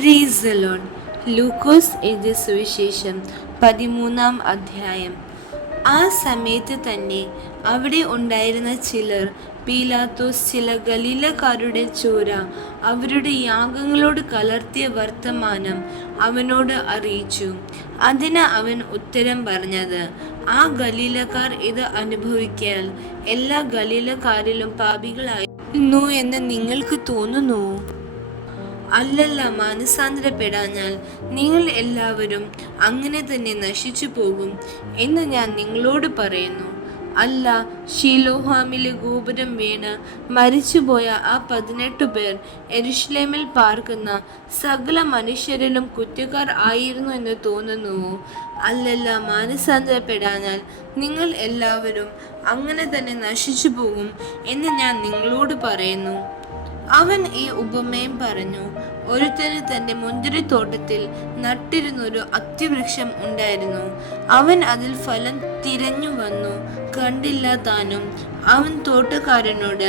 Praise the Lord. ലൂക്കോസ് എഴുതിയ സുവിശേഷം 13-ാം അധ്യായം. ആ സമയത്ത് തന്നെ അവിടെ ഉണ്ടായിരുന്ന ചിലർ പീലാത്തോസ് ചില ഗലീലക്കാരുടെ ചോര അവരുടെ യാഗങ്ങളോട് കലർത്തിയ വർത്തമാനം അവനോട് അറിയിച്ചു. അതിന് അവൻ ഉത്തരം പറഞ്ഞത്, ആ ഗലീലക്കാർ ഇത് അനുഭവിക്കാൻ എല്ലാ ഗലീലക്കാരിലും പാപികളായിരുന്നു എന്ന് നിങ്ങൾക്ക് തോന്നുന്നു? അല്ലല്ല, മാനസാന്തരപ്പെടാഞ്ഞാൽ നിങ്ങൾ എല്ലാവരും അങ്ങനെ തന്നെ നശിച്ചു പോകും എന്ന് ഞാൻ നിങ്ങളോട് പറയുന്നു. അല്ല, ശീലോഹാമിലെ ഗോപുരം വീണ് മരിച്ചുപോയ ആ 18 പേർ യെരുശലേമിൽ പാർക്കുന്ന സകല മനുഷ്യരിലും കുറ്റക്കാർ ആയിരുന്നു എന്ന് തോന്നുന്നുവോ? അല്ലല്ല, മാനസാന്തരപ്പെടാഞ്ഞാൽ നിങ്ങൾ എല്ലാവരും അങ്ങനെ തന്നെ നശിച്ചു പോകും എന്ന് ഞാൻ നിങ്ങളോട് പറയുന്നു. അവൻ ഈ ഉപമയും പറഞ്ഞു. ഒരുത്തന് തന്റെ മുന്തിരിത്തോട്ടത്തിൽ നട്ടിരുന്നൊരു അത്തിവൃക്ഷം ഉണ്ടായിരുന്നു. അവൻ അതിൽ ഫലം തിരഞ്ഞു വന്നു, കണ്ടില്ല താനും. അവൻ തോട്ടക്കാരനോട്,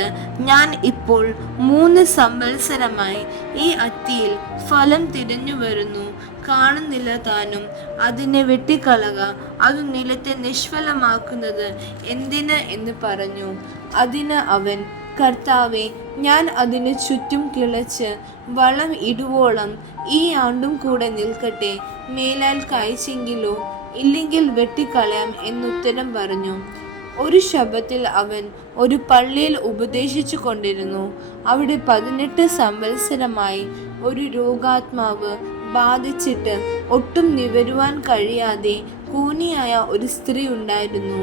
ഞാൻ ഇപ്പോൾ 3 സംവത്സരമായി ഈ അത്തിയിൽ ഫലം തിരഞ്ഞു വരുന്നു, കാണുന്നില്ല താനും. അതിനെ വെട്ടിക്കളക, അത് നിലത്തെ നിഷ്ഫലമാക്കുന്നത് എന്തിന് എന്ന് പറഞ്ഞു. അതിന് അവൻ, കർത്താവേ, ഞാൻ അതിന് ചുറ്റും കിളച്ച് വളം ഇടുവോളം ഈ ആണ്ടും കൂടെ നിൽക്കട്ടെ. മേലാൽ കായ്ച്ചെങ്കിലോ ഇല്ലെങ്കിൽ വെട്ടിക്കളയാം എന്നുത്തരം പറഞ്ഞു. ഒരു ശബ്ബത്തിൽ അവൻ ഒരു പള്ളിയിൽ ഉപദേശിച്ചു കൊണ്ടിരുന്നു. അവിടെ 18 സംവത്സരമായി ഒരു രോഗാത്മാവ് ബാധിച്ചിട്ട് ഒട്ടും നിവരുവാൻ കഴിയാതെ കൂനിയായ ഒരു സ്ത്രീ ഉണ്ടായിരുന്നു.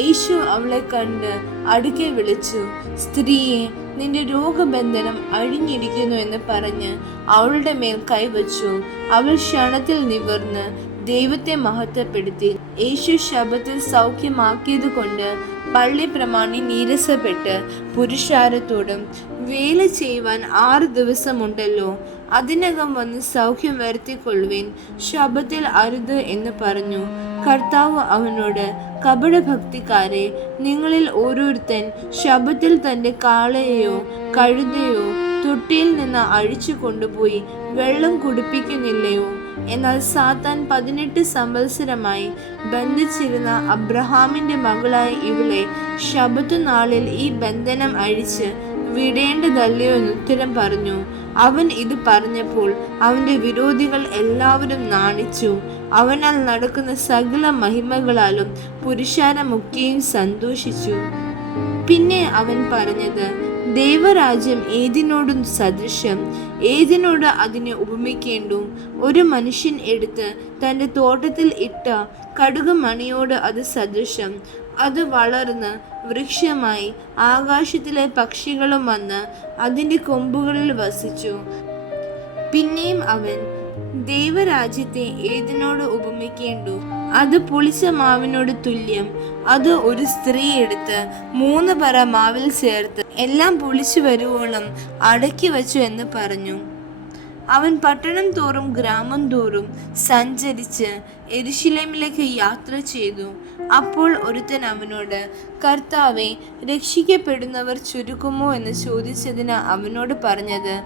യേശു അവളെ കണ്ട് അടുക്കെ വിളിച്ചു, സ്ത്രീയെ, നിന്റെ രോഗബന്ധനം അഴിഞ്ഞിരിക്കുന്നു എന്ന് പറഞ്ഞ് അവളുടെ മേൽ കൈവച്ചു. അവൾ ക്ഷണത്തിൽ നിവർന്ന് ദൈവത്തെ മഹത്വപ്പെടുത്തി. യേശു ശബ്ബത്തിൽ സൗഖ്യമാക്കിയത് കൊണ്ട് പള്ളി പ്രമാണി നീരസപ്പെട്ട് പുരുഷാരത്തോടും, വേല ചെയ്യുവാൻ 6 ദിവസമുണ്ടല്ലോ, അതിനകം വന്ന് സൗഖ്യം വരുത്തിക്കൊള്ളുവിൻ, ശബ്ബത്തിൽ അരുത് എന്ന് പറഞ്ഞു. കർത്താവ് അവനോട്, കപടഭക്തിക്കാരെ, നിങ്ങളിൽ ഓരോരുത്തൻ ശബ്ബത്തിൽ തന്റെ കാളയെയോ കഴുതയോ തൊട്ടിയിൽ നിന്ന് അഴിച്ചു കൊണ്ടുപോയി വെള്ളം കുടിപ്പിക്കുന്നില്ലയോ? എന്നാൽ സാത്താൻ 18 സംവത്സരമായി ബന്ധിച്ചിരുന്ന അബ്രഹാമിന്റെ മകളായ ഇവളെ ശബ്ബത്ത് നാളിൽ ഈ ബന്ധനം അഴിച്ച് വിടേണ്ടതല്ലയോ എന്ന് ഉത്തരം പറഞ്ഞു. അവൻ ഇത് പറഞ്ഞപ്പോൾ അവന്റെ വിരോധികൾ എല്ലാവരും നാണിച്ചു. അവനാൽ നടക്കുന്ന സകല മഹിമകളാലും പുരുഷാരമൊക്കെയും സന്തോഷിച്ചു. പിന്നെ അവൻ പറഞ്ഞത്, ദൈവരാജ്യം ഏതിനോടും സദൃശം, ഏതിനോട് അതിനെ ഉപമിക്കേണ്ടു? ഒരു മനുഷ്യൻ എടുത്ത് തൻ്റെ തോട്ടത്തിൽ ഇട്ട കടുകുമണിയോട് അത് സദൃശം. അത് വളർന്ന് വൃക്ഷമായി ആകാശത്തിലെ പക്ഷികളും വന്ന് അതിൻ്റെ കൊമ്പുകളിൽ വസിച്ചു. പിന്നെയും അവൻ, ദൈവരാജ്യത്തെ ഏതിനോട് ഉപമിക്കേണ്ടു? അത് പുളിച്ച മാവിനോട് തുല്യം. അത് ഒരു സ്ത്രീ എടുത്ത് 3 പറ മാവിൽ ചേർത്ത് എല്ലാം പുളിച്ചു വരുവോളം അടക്കി വച്ചു എന്ന് പറഞ്ഞു. അവൻ പട്ടണം തോറും ഗ്രാമം തോറും സഞ്ചരിച്ച് യെരുശലേമിലേക്ക് യാത്ര ചെയ്തു. അപ്പോൾ ഒരുത്തൻ അവനോട്, കർത്താവേ, രക്ഷിക്കപ്പെടുന്നവർ ചുരുക്കുമോ എന്ന് ചോദിച്ചതിന് അവനോട് പറഞ്ഞത്,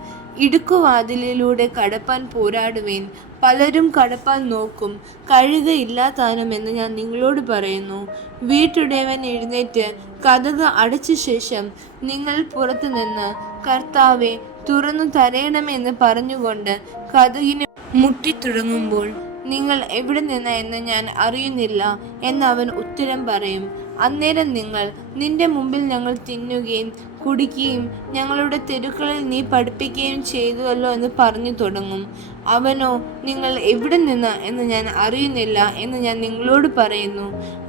ഇടുക്കുവാതിലിലൂടെ കടപ്പാൻ പോരാടുവേൻ. പലരും കടപ്പാൻ നോക്കും, കഴിയുകയില്ലാതാനും എന്ന് ഞാൻ നിങ്ങളോട് പറയുന്നു. വീട്ടുടയവൻ എഴുന്നേറ്റ് കതക് അടച്ച ശേഷം നിങ്ങൾ പുറത്തു നിന്ന്, കർത്താവെ, തുറന്നു തരയണമെന്ന് പറഞ്ഞുകൊണ്ട് കതകിന് മുട്ടിത്തുടങ്ങുമ്പോൾ, നിങ്ങൾ എവിടെ നിന്ന് എന്ന് ഞാൻ അറിയുന്നില്ല എന്ന് അവൻ ഉത്തരം പറയും. അന്നേരം നിങ്ങൾ, നിന്റെ മുമ്പിൽ ഞങ്ങൾ തിന്നുകയും കുടിക്കുകയും ഞങ്ങളുടെ തെരുക്കളിൽ നീ പഠിപ്പിക്കുകയും ചെയ്തുവല്ലോ എന്ന് പറഞ്ഞു തുടങ്ങും. അവനോ, നിങ്ങൾ എവിടെ നിന്ന് എന്ന് ഞാൻ അറിയുന്നില്ല എന്ന് ഞാൻ നിങ്ങളോട് പറയുന്നു.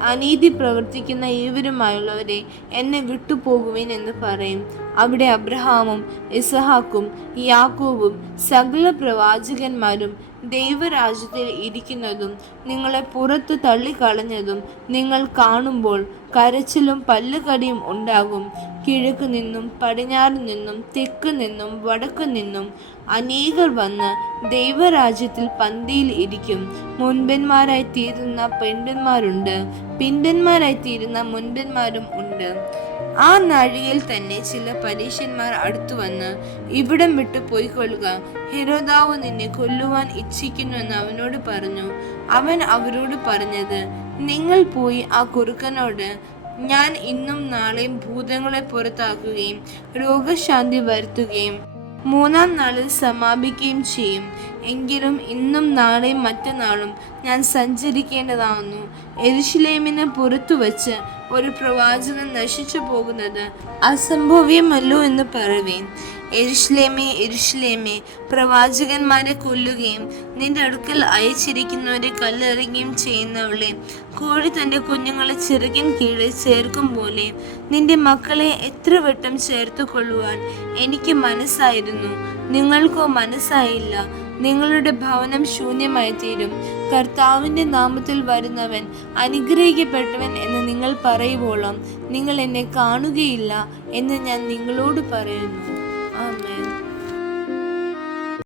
അനീതി പ്രവർത്തിക്കുന്ന ഇവരുമായുള്ളവരെ എന്നെ വിട്ടുപോകുവിൻ എന്ന് പറയും. അവിടെ അബ്രഹാമും ഇസഹാക്കും യാക്കോബും സകല പ്രവാചകന്മാരും ദൈവരാജ്യത്തിൽ ഇരിക്കുന്നതും നിങ്ങളെ പുറത്ത് തള്ളിക്കളഞ്ഞതും നിങ്ങൾ കാണുമ്പോൾ കരച്ചിലും പല്ലുകടിയും ഉണ്ടാകും. കിഴക്ക് നിന്നും പടിഞ്ഞാറ് നിന്നും തെക്ക് നിന്നും വടക്കു നിന്നും അനേകർ വന്ന് ദൈവരാജ്യത്തിൽ പന്തിയിൽ ഇരിക്കും. മുൻപന്മാരായി തീരുന്ന പെണ്ടന്മാരുണ്ട്, പിണ്ടന്മാരായി തീരുന്ന മുൻപന്മാരും ഉണ്ട്. ആ നാഴികയിൽ തന്നെ ചില പരീശന്മാർ അടുത്തു വന്ന്, ഇവിടം വിട്ടു പോയിക്കൊള്ളുക, ഹെരോദാവ് നിന്നെ കൊല്ലുവാൻ ഇച്ഛിക്കുന്നുവെന്ന് അവനോട് പറഞ്ഞു. അവൻ അവരോട് പറഞ്ഞത്, നിങ്ങൾ പോയി ആ കുറുക്കനോട്, ഞാൻ ഇന്നും നാളെയും ഭൂതങ്ങളെ പുറത്താക്കുകയും രോഗശാന്തി വരുത്തുകയും 3-ാം നാളിൽ സമാപിക്കുകയും ചെയ്യും. എങ്കിലും ഇന്നും നാളെയും മറ്റന്നാളും ഞാൻ സഞ്ചരിക്കേണ്ടതാകുന്നു. യെരൂശലേമിന് പുറത്തു വച്ച് ഒരു പ്രവാചകൻ നശിച്ചു പോകുന്നത് അസംഭവ്യമല്ലോ എന്ന് പറയുവേൻ. യെരൂശലേമേ, യെരൂശലേമേ, പ്രവാചകന്മാരെ കൊല്ലുകയും നിന്റെ അടുക്കൽ അയച്ചിരിക്കുന്നവരെ കല്ലെറിയുകയും ചെയ്യുന്നവളെ, കോഴി തൻ്റെ കുഞ്ഞുങ്ങളെ ചിറകിൻ കീഴിൽ ചേർക്കും പോലെ നിന്റെ മക്കളെ എത്ര വട്ടം ചേർത്തു കൊള്ളുവാൻ എനിക്ക് മനസ്സായിരുന്നു, നിങ്ങൾക്കോ മനസ്സായില്ല. നിങ്ങളുടെ ഭവനം ശൂന്യമായി തീരും. കർത്താവിൻ്റെ നാമത്തിൽ വരുന്നവൻ അനുഗ്രഹിക്കപ്പെട്ടവൻ എന്ന് നിങ്ങൾ പറയുവോളം നിങ്ങൾ എന്നെ കാണുകയില്ല എന്ന് ഞാൻ നിങ്ങളോട് പറയുന്നു.